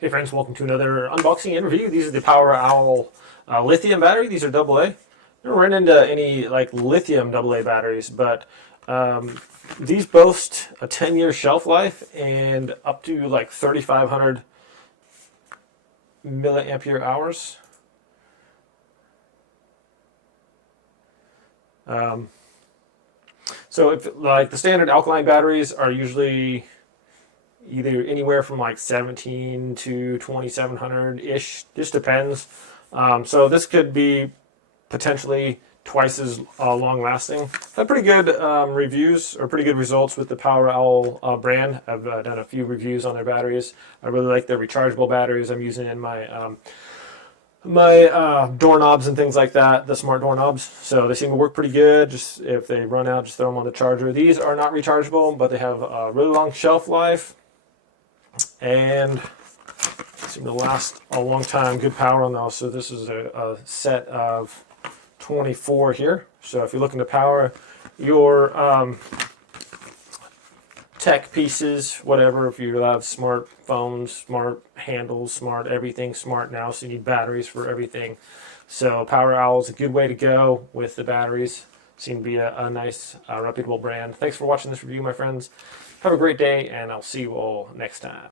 Hey friends, welcome to another unboxing and review. These are the PowerOwl lithium battery. These are AA. Never ran into any like lithium AA batteries, but these boast a 10-year shelf life and up to like 3,500 milliampere hours. So if like the standard alkaline batteries are usually either anywhere from like 17 to 2,700 ish, just depends. So this could be potentially twice as long lasting. Had pretty good reviews or pretty good results with the PowerOwl brand. I've done a few reviews on their batteries. I really like their rechargeable batteries. I'm using in my doorknobs and things like that, the smart doorknobs. So they seem to work pretty good. Just if they run out, just throw them on the charger. These are not rechargeable, but they have a really long shelf life and seem to last a long time. Good power on those. So this is a set of 24 here. So if you're looking to power your tech pieces, whatever, if you have smartphones, smart handles, smart everything, smart now, so you need batteries for everything. So PowerOwl is a good way to go with the batteries. Seem to be a nice, reputable brand. Thanks for watching this review, my friends. Have a great day, and I'll see you all next time.